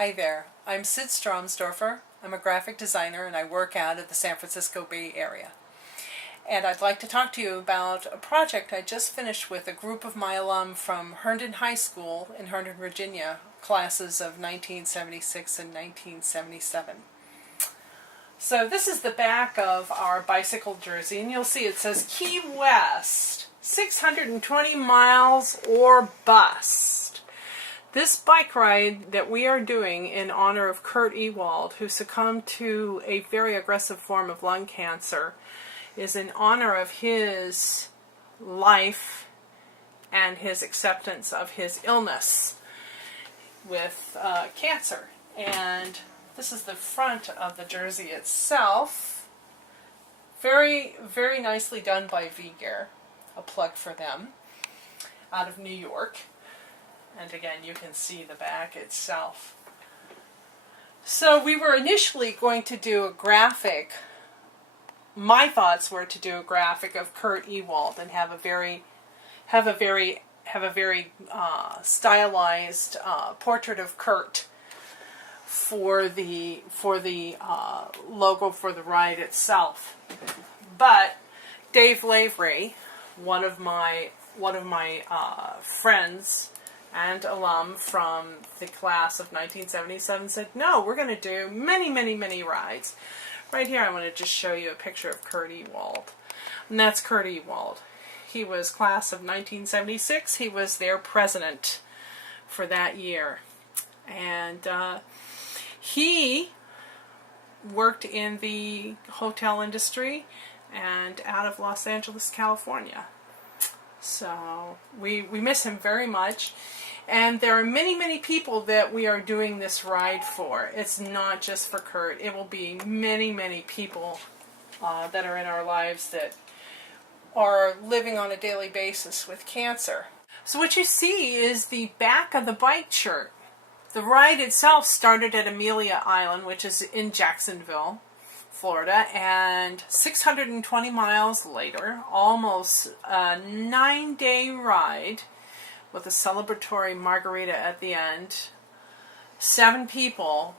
Hi there, I'm Sid Stromsdorfer. I'm a graphic designer and I work out of the San Francisco Bay Area. And I'd like to talk to you about a project I just finished with a group of my alum from Herndon High School in Herndon, Virginia, classes of 1976 and 1977. So this is the back of our bicycle jersey, and you'll see it says Key West, 620 miles or bust. This bike ride that we are doing in honor of Kurt Ewald, who succumbed to a very aggressive form of lung cancer, is in honor of his life and his acceptance of his illness with cancer. And this is the front of the jersey itself. Very, very nicely done by V-Gear. A plug for them, out of New York. And again, you can see the back itself. So we were initially going to do a graphic. My thoughts were to do a graphic of Kurt Ewald and have a very stylized portrait of Kurt for the logo for the ride itself. But Dave Lavery, one of my friends and alum from the class of 1977, said, no, we're going to do many, many, many rides. Right here I want to just show you a picture of Kurt Ewald. And that's Kurt Ewald. He was class of 1976. He was their president for that year. And he worked in the hotel industry and out of Los Angeles, California. So we miss him very much. And there are many, many people that we are doing this ride for. It's not just for Kurt. It will be many, many people that are in our lives that are living on a daily basis with cancer. So what you see is the back of the bike shirt. The ride itself started at Amelia Island, which is in Jacksonville, Florida, and 620 miles later, almost a 9-day ride with a celebratory margarita at the end, 7 people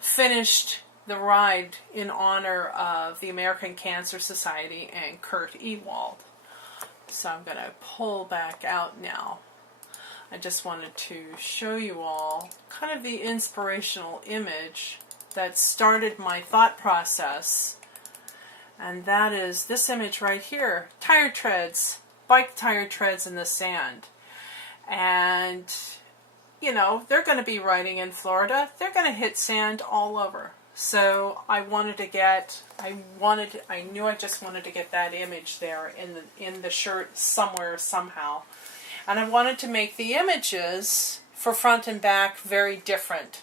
finished the ride in honor of the American Cancer Society and Kurt Ewald. So I'm going to pull back out now. I just wanted to show you all kind of the inspirational image that started my thought process, and that is this image right here. Tire treads, bike tire treads in the sand. And, you know, they're going to be riding in Florida. They're going to hit sand all over. So I knew I just wanted to get that image there in the shirt somewhere, somehow. And I wanted to make the images for front and back very different.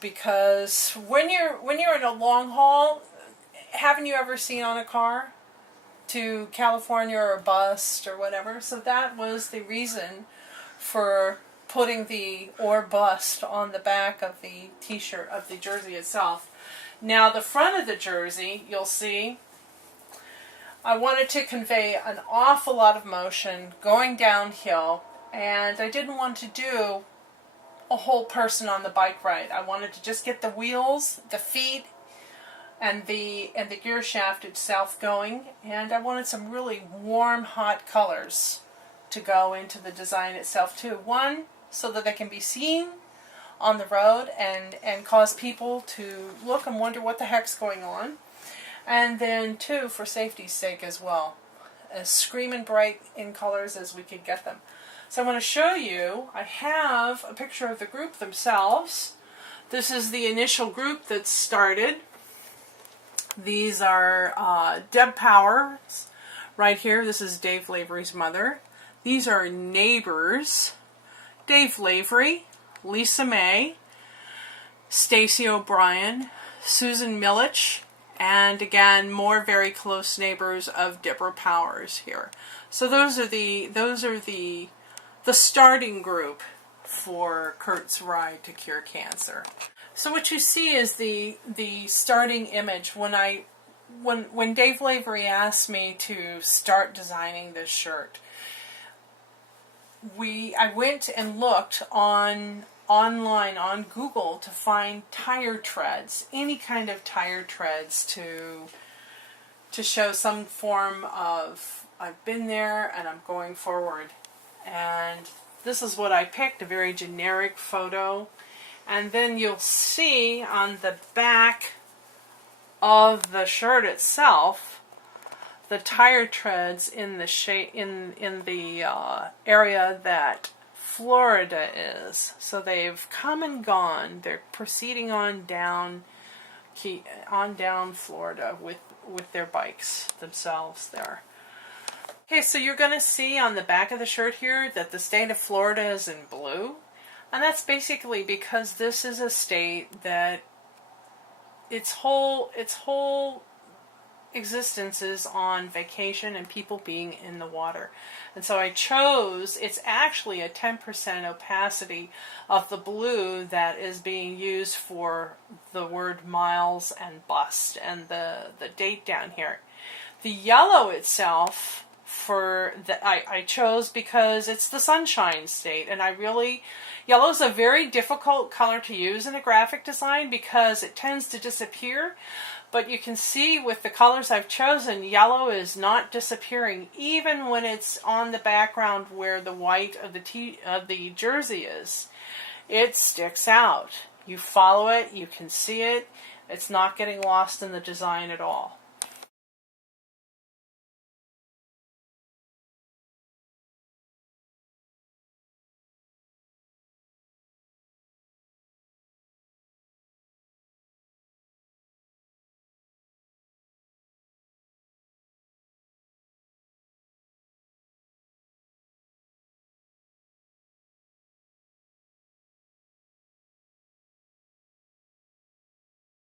Because when you're in a long haul, haven't you ever seen on a car to California or a bus or whatever? So that was the reason for putting the or bust on the back of the t-shirt, of the jersey itself. Now the front of the jersey, you'll see, I wanted to convey an awful lot of motion going downhill, and I didn't want to do a whole person on the bike ride. I wanted to just get the wheels, the feet, and the gear shaft itself going, and I wanted some really warm, hot colors to go into the design itself too. One, so that they can be seen on the road and cause people to look and wonder what the heck's going on. And then two, for safety's sake as well. As screaming bright in colors as we could get them. So I want to show you, I have a picture of the group themselves. This is the initial group that started. These are Deb Powers right here. This is Dave Lavery's mother. These are neighbors. Dave Lavery, Lisa May, Stacy O'Brien, Susan Milich, and again more very close neighbors of Deborah Powers here. So those are the starting group for Kurt's ride to cure cancer. So what you see is the starting image. When Dave Lavery asked me to start designing this shirt, I went and looked on online on Google to find tire treads, any kind of tire treads to show some form of I've been there and I'm going forward. And this is what I picked, a very generic photo. And then you'll see on the back of the shirt itself the tire treads in the area that Florida is. So they've come and gone. They're proceeding on down Florida with their bikes themselves there. Okay, so you're going to see on the back of the shirt here that the state of Florida is in blue. And that's basically because this is a state that its whole existence is on vacation and people being in the water. And so I chose, it's actually a 10% opacity of the blue that is being used for the word miles and bust and the date down here. The yellow itself I chose because it's the sunshine state, and yellow is a very difficult color to use in a graphic design because it tends to disappear. But you can see with the colors I've chosen, yellow is not disappearing even when it's on the background where the white of the jersey is. It sticks out. You follow it, you can see it. It's not getting lost in the design at all.